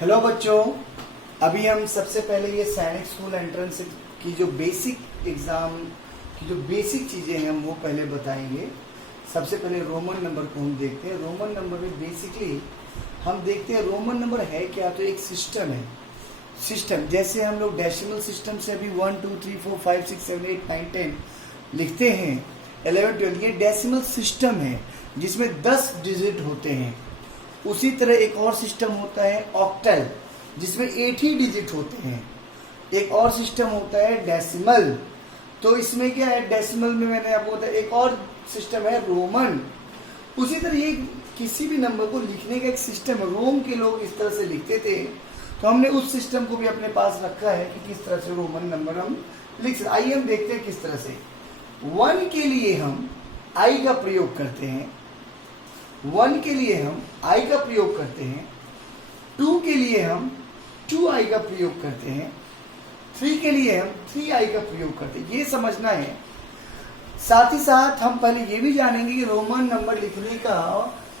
Hello बच्चों, अभी हम सबसे पहले ये सैनिक स्कूल एंट्रेंस की जो बेसिक एग्जाम की जो बेसिक चीजें हैं हम वो पहले बताएंगे। सबसे पहले रोमन नंबर को हम देखते हैं। रोमन नंबर में बेसिकली हम देखते हैं रोमन नंबर है क्या, तो एक सिस्टम है। सिस्टम जैसे हम लोग डेसिमल सिस्टम से अभी 1 2 3 4 5 6 7 8 9 10 लिखते हैं, 11 12, ये डेसिमल सिस्टम है जिसमें 10 डिजिट होते हैं। उसी तरह एक और सिस्टम होता है ऑक्टल, जिसमें 8 ही डिजिट होते हैं। एक और सिस्टम होता है डेसिमल, तो इसमें क्या है, डेसिमल में मैंने आपको बताया। एक और सिस्टम है रोमन। उसी तरह ये किसी भी नंबर को लिखने का एक सिस्टम है। रोम के लोग इस तरह से लिखते थे, तो हमने उस सिस्टम को भी अपने पास रखा है कि किस तरह से रोमन नंबर हम लिख सकते। आइए हम देखते हैं किस तरह से। 1 के लिए हम आई का प्रयोग करते हैं, 1 के लिए हम आई का प्रयोग करते हैं, 2 के लिए हम 2i का प्रयोग करते हैं, 3 के लिए हम 3i का प्रयोग करते हैं। ये समझना है। साथ ही साथ हम पहले ये भी जानेंगे कि रोमन नंबर लिखने का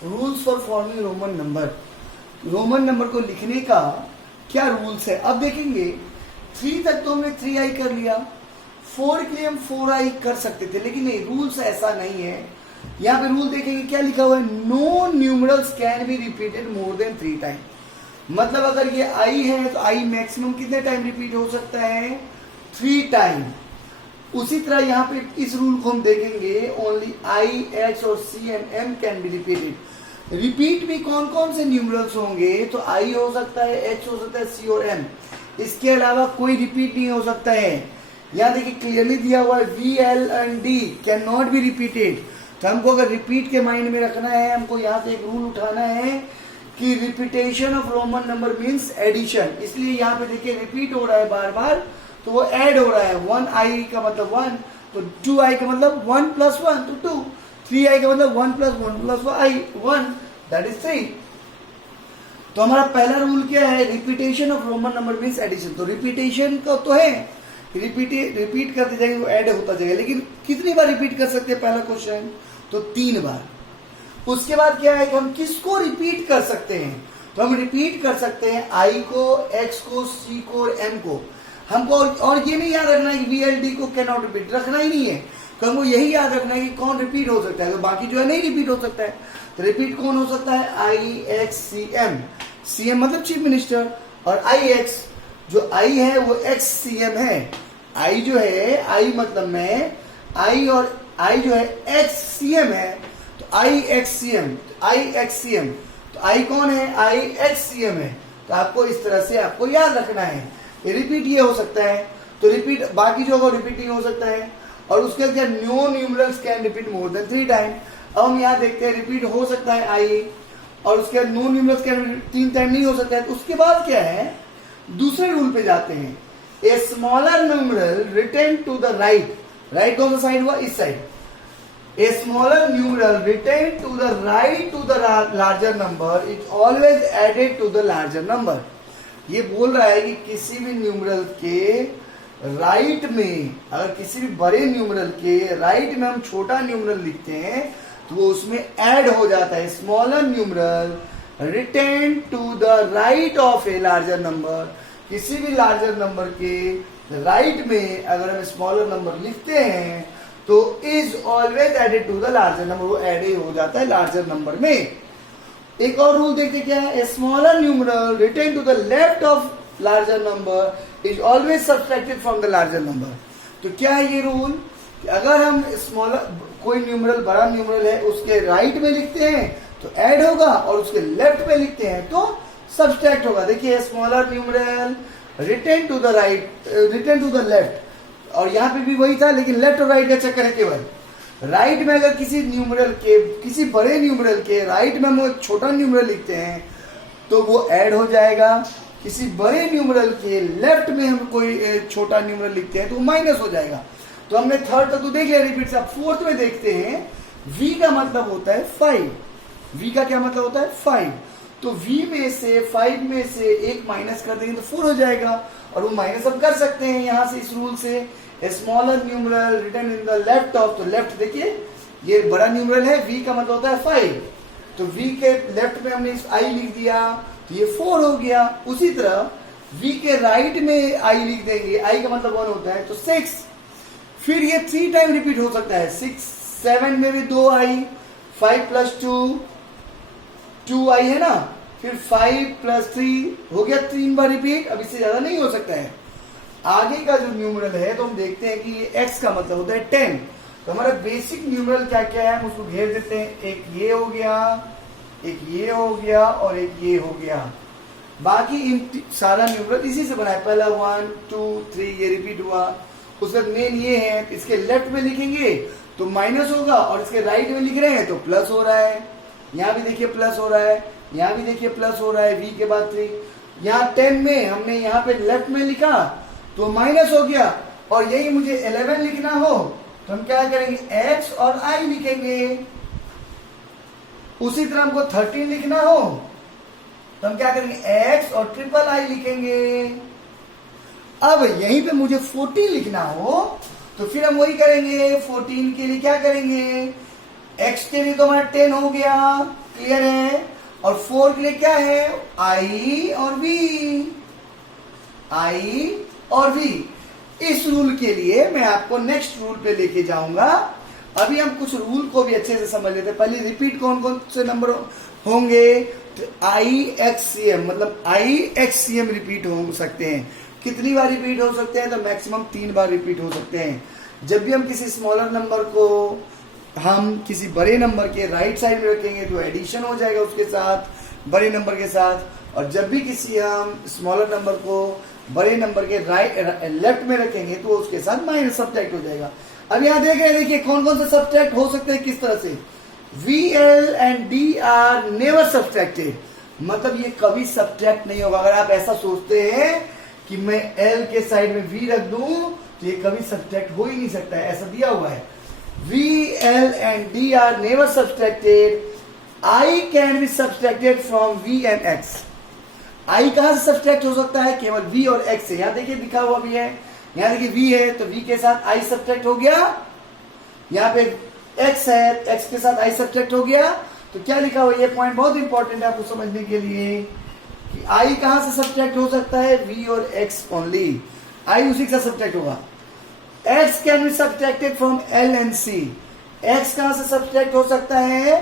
rules for forming Roman number, Roman number को लिखने का क्या रूल्स है। अब देखेंगे 3 तक तो हमने 3i कर लिया, 4 के लिए हम 4i कर सकते थे, लेकिन नहीं, रूल्स ऐसा नहीं है। यहाँ पे रूल देखेंगे क्या लिखा हुआ है, no numerals can be repeated more than 3 time. मतलब अगर ये आई है तो आई मैक्सिमम कितने टाइम रिपीट हो सकता है, 3 टाइम। उसी तरह यहाँ पे इस रूल को हम देखेंगे, ओनली आई, एक्स और C and M can be repeated. Repeat भी कौन कौन से न्यूमरल्स होंगे, तो आई हो सकता है, एक्स हो सकता है, सी और एम। इसके अलावा कोई रिपीट नहीं हो सकता है। यहाँ देखिए क्लियरली दिया हुआ है, V, L and D can not be repeated. तो हमको अगर रिपीट के माइंड में रखना है, हमको यहाँ से एक रूल उठाना है कि repetition of Roman number means addition. इसलिए यहाँ पे देखिए रिपीट हो रहा है बार बार, तो वो ऐड हो रहा है। 1i का मतलब 1, तो 2i का मतलब 1 + 1 तो 2, 3i का मतलब 1 + 1 + i 1, दैट इज 3। तो हमारा पहला रूल क्या है, repetition of Roman number means addition. तो रिपीटेशन का तो है, रिपीट करते जाएंगे वो ऐड होता जाएगा, लेकिन कितनी बार रिपीट कर सकते हैं, पहला क्वेश्चन तो 3 बार। उसके बाद क्या है कि हम किसको रिपीट कर सकते हैं, तो हम रिपीट कर सकते हैं आई को, एक्स को, सी को और एम को। हमको और ये नहीं याद रखना है कि वी एल डी को कैन नॉट रिपीट, रखना ही नहीं है। तो हमको यही याद रखना है कि कौन रिपीट हो सकता है, तो बाकी जो है नहीं रिपीट हो सकता है। तो रिपीट कौन हो सकता है, I, X, C M. C M मतलब चीफ मिनिस्टर, और आई एक्स, जो आई है वो एक्स सी एम है। आई जो है, आई मतलब मैं, आई, और आई जो है एक्स सी एम है, तो आई एक्स सी एम, आई एक्स सी एम। तो आई कौन है, आई एक्स सी एम है। तो आपको इस तरह से आपको याद रखना है। रिपीट ये हो सकता है, तो रिपीट बाकी जो होगा रिपीट नहीं हो सकता है। और उसके बाद no numerals can repeat more than 3 time. अब हम यहाँ देखते हैं रिपीट हो सकता है आई, और उसके बाद नो न्यूमरल्स कैन 3 टाइम नहीं हो सकता है। तो उसके बाद क्या है, दूसरे रूल पे जाते हैं। A smaller numeral written to the right, right कौन सा साइड हुआ, इस side. A smaller numeral written to the right to the larger number is always added to the larger number। ये बोल रहा है कि किसी भी न्यूमरल के राइट में, अगर किसी भी बड़े न्यूमरल के राइट में हम छोटा न्यूमरल लिखते हैं तो वो उसमें ऐड हो जाता है। Smaller numeral written to the right of a larger number, किसी भी लार्जर नंबर के राइट में अगर हम स्मॉलर नंबर लिखते हैं तो is always added to the larger number, वो ऐड ही हो जाता है लार्जर नंबर में। एक और रूल देखते क्या है, smaller numeral written to the left of larger number is always subtracted from the larger number. तो क्या है ये रूल, कि अगर हम स्मॉलर कोई न्यूमरल बड़ा न्यूमरल है उसके राइट में लिखते हैं तो ऐड होगा, और उसके लेफ्ट में लिखते हैं तो सब्सट्रैक्ट होगा। देखिए smaller numeral written to the right, written to the left, और यहाँ पे भी वही था, लेकिन लेफ्ट और राइट का चक्कर है केवल। राइट में अगर किसी न्यूमरल के, किसी बड़े न्यूमरल के राइट में हम एक छोटा न्यूमरल लिखते हैं तो वो ऐड हो जाएगा। किसी बड़े न्यूमरल के लेफ्ट में हम कोई छोटा न्यूमरल लिखते हैं तो वो माइनस हो जाएगा। तो हमने थर्ड तक तो देख लिया रिपीट से। अब फोर्थ में देखते हैं, वी का मतलब होता है 5। वी का क्या मतलब होता है, 5। तो v में से 5 में से एक माइनस कर देंगे तो 4 हो जाएगा, और वो माइनस अब कर सकते हैं यहाँ से इस रूल से। Smaller numeral written in the left of, तो लेफ्ट देखिए ये बड़ा न्यूमरल है, v का मतलब होता है 5, तो v के लेफ्ट में हमने आई लिख दिया, तो ये 4 हो गया। उसी तरह v के राइट में i लिख देंगे, i का मतलब 1 होता है, तो 6। फिर ये 3 टाइम रिपीट हो सकता है, 6 7 में भी 2i, 5 प्लस 2i है ना, फिर 5 प्लस 3 हो गया 3 बार रिपीट। अब इससे ज्यादा नहीं हो सकता है। आगे का जो न्यूमरल है तो हम देखते हैं कि ये x का मतलब होता है 10। तो हमारा बेसिक न्यूमरल क्या क्या है, हम उसको घेर देते हैं। एक ये हो गया, एक ये हो गया और एक ये हो गया। बाकी इन सारा न्यूमरल इसी से बना है। पहला 1 2 3 ये रिपीट हुआ। उसका मेन ये है, इसके लेफ्ट में लिखेंगे तो माइनस होगा और इसके राइट में लिख रहे हैं तो प्लस हो रहा है। यहाँ भी देखिए प्लस हो रहा है, यहाँ भी देखिए प्लस हो रहा है, v के बाद 3। यहाँ 10 में हमने यहाँ पे लेफ्ट में लिखा तो माइनस हो गया, और यही मुझे 11 लिखना हो तो हम क्या करेंगे, x और i लिखेंगे। उसी तरह हमको 13 लिखना हो तो हम क्या करेंगे, x और ट्रिपल i लिखेंगे। अब यहीं पे मुझे 14 लिखना हो तो फिर हम वही करेंगे। 14 के लिए क्या करेंगे, x के लिए तो हमारा 10 हो गया, क्लियर है, और 4 के लिए क्या है, i और v, i और v। इस रूल के लिए मैं आपको नेक्स्ट रूल पे लेके जाऊंगा। अभी हम कुछ रूल को भी अच्छे से समझ लेते हैं। पहले रिपीट कौन कौन से नंबर होंगे, तो IXCM, मतलब IXCM रिपीट हो सकते हैं। कितनी बार रिपीट हो सकते हैं, तो मैक्सिमम 3 बार रिपीट हो सकते हैं। जब भी हम किसी स्मॉलर नंबर को हम किसी बड़े नंबर के राइट साइड में रखेंगे तो एडिशन हो जाएगा उसके साथ, बड़े नंबर के साथ। और जब भी किसी हम स्मॉलर नंबर को बड़े नंबर के लेफ्ट में रखेंगे तो उसके साथ माइनस सब्ट्रैक्ट हो जाएगा। अब यहाँ देख रहे हैं, देखिए कौन कौन से सब्ट्रैक्ट हो सकते हैं, किस तरह से। VL and D are never subtracted, मतलब ये कभी सब्ट्रैक्ट नहीं होगा। अगर आप ऐसा सोचते हैं कि मैं L के साइड में V रख दूं तो ये कभी सब्ट्रैक्ट हो ही नहीं सकता है, ऐसा दिया हुआ है। VL and D are never subtracted, I can be subtracted from V and X। I कहां से सब्ट्रैक्ट हो सकता है, केवल V और X से। यहां देखिए लिखा हुआ भी है, यहां देखिए V है तो V के साथ I सब्ट्रैक्ट हो गया, यहाँ पे X है, X के साथ I सब्ट्रैक्ट हो गया। तो क्या लिखा हुआ, ये पॉइंट बहुत इंपॉर्टेंट है आपको समझने के लिए कि I कहां से सब्ट्रैक्ट हो सकता है, V और X ओनली। I उसी के साथ सब्ट्रैक्ट होगा। X can be subtracted from L and C। X कहां से सब्ट्रैक्ट हो सकता है,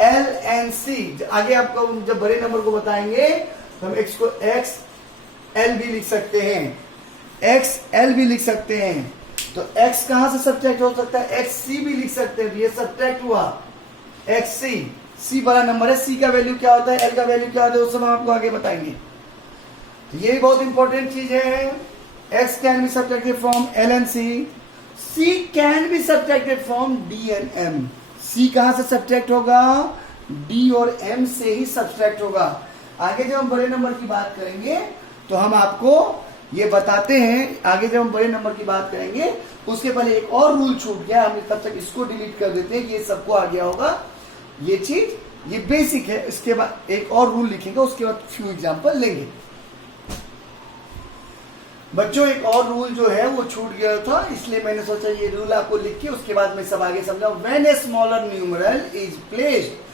L एंड C। आगे आपको जब बड़े नंबर को बताएंगे तो हम X को X L भी लिख सकते हैं, X L भी लिख सकते हैं। तो X कहां से सब्ट्रैक्ट हो सकता है, X C भी लिख सकते हैं। ये सब्ट्रैक्ट हुआ X C, C बड़ा नंबर है, C का वैल्यू क्या होता है, L का वैल्यू क्या होता है, उस समय आपको आगे बताएंगे। तो ये बहुत इंपॉर्टेंट चीज है। X can be subtracted from L and C, C can be subtracted from D and M। C कहां से सब्ट्रैक्ट होगा, D और M से ही सब्ट्रैक्ट होगा। आगे जब हम बड़े नंबर की बात करेंगे तो हम आपको ये बताते हैं। आगे जब हम बड़े नंबर की बात करेंगे उसके पहले एक और रूल छूट गया, हम तब तक इसको डिलीट कर देते हैं, ये सबको आ गया होगा ये चीज, ये बेसिक है। इसके बाद एक और रूल लिखेंगे, उसके बाद फ्यू एग्जांपल लेंगे। बच्चों एक और रूल जो है वो छूट गया था, इसलिए मैंने सोचा ये रूल आपको लिख के उसके बाद मैं सब आगे समझाऊं। When a smaller numeral is placed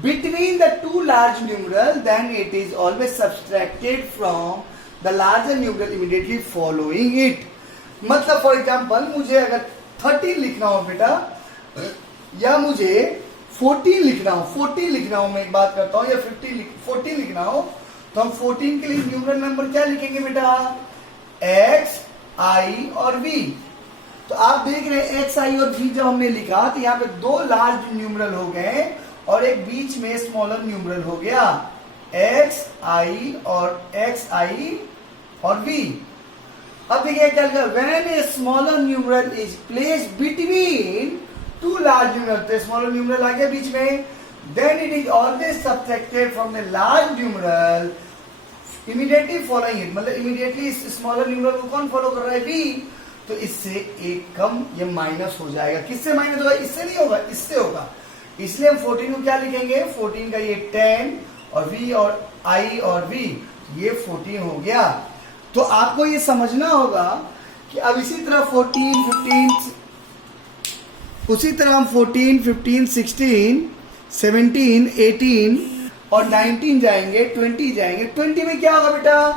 between the two large numeral, then it is always subtracted from the larger numeral immediately following it। मतलब फॉर एग्जाम्पल मुझे अगर 13 लिखना हो बेटा, या मुझे 14 लिखना हो, 14 लिखना हो, मैं एक बात करता हूं, या 14 लिखना हो, तो हम 14 के लिए न्यूमरल नंबर क्या लिखेंगे बेटा, X I और V। तो आप देख रहे हैं X I और V जब हमने लिखा तो यहाँ पे 2 लार्ज न्यूमरल हो गए और एक बीच में स्मॉलर न्यूमरल हो गया, X I और X I और V। अब देखिए क्या लिखा, when a smaller numeral is placed between two large numeral, तो स्मॉलर न्यूमरल आ गया बीच में, then it is always subtracted from the large numeral immediately following it. मतलब इमीडिएटली इस स्मॉलर न्यूमरल को कौन फॉलो कर रहा है, V। तो इससे एक कम ये माइनस हो जाएगा। किससे माइनस होगा, इससे नहीं होगा, इससे होगा। इसलिए हम 14 को क्या लिखेंगे, 14 का ये 10 और V और I और V, ये 14 हो गया। तो आपको ये समझना होगा कि अब इसी तरह 14, 15, उसी तरह हम 14, 15, 16, 17, 18 और 19 जाएंगे, 20 जाएंगे। 20 में क्या होगा बेटा?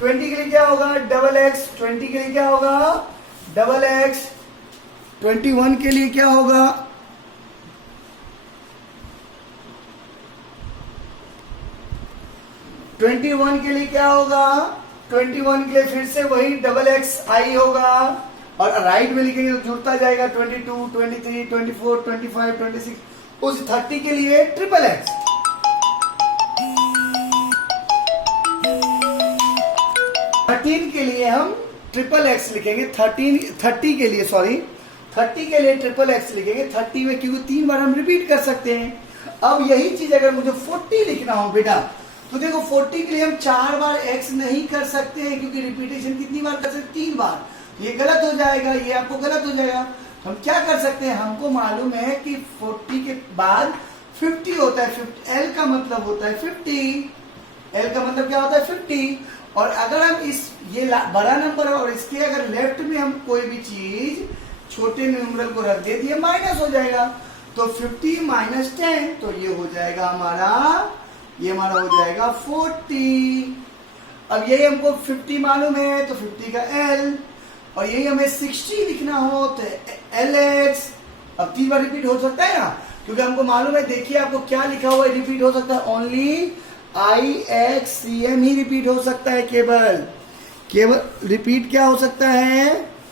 20 के लिए क्या होगा? Double x. 20 के लिए क्या होगा? Double x. 21 के लिए क्या होगा? ट्वेंटी वन के लिए क्या होगा? 21 के लिए फिर से वही डबल एक्स आई होगा, और राइट में लिखेंगे तो जुड़ता जाएगा 22, 23, 24, 25, 26। उस 30 के लिए ट्रिपल एक्स। 13 के लिए हम ट्रिपल एक्स लिखेंगे। 30 के लिए ट्रिपल एक्स लिखेंगे। 30 में क्योंकि 3 बार हम रिपीट कर सकते हैं। अब यही चीज अगर मुझे 40 लिखना हो बेटा, तो देखो 40 के लिए हम 4 बार एक्स नहीं कर सकते हैं, क्योंकि रिपीटेशन कितनी बार कर सकते? 3 बार। ये गलत हो जाएगा, ये आपको गलत हो जाएगा। हम क्या कर सकते हैं? हमको मालूम है कि 40 के बाद 50 होता है। एल का मतलब होता है 50। एल का मतलब क्या होता है? 50। और अगर हम ये बड़ा नंबर है और इसके अगर लेफ्ट में हम कोई भी चीज छोटे न्यूमरल को रख दे, तो ये माइनस हो जाएगा। तो 50 माइनस 10, तो ये हो जाएगा हमारा 40। अब यही हमको 50 मालूम है, तो 50 का एल, और यही हमें 60 लिखना हो तो एल एक्स। अब 3 बार रिपीट हो सकता है ना, क्योंकि हमको मालूम है। देखिए आपको क्या लिखा हुआ है, रिपीट हो सकता है। Only I X C M ही रिपीट हो सकता है। केवल रिपीट क्या हो सकता है?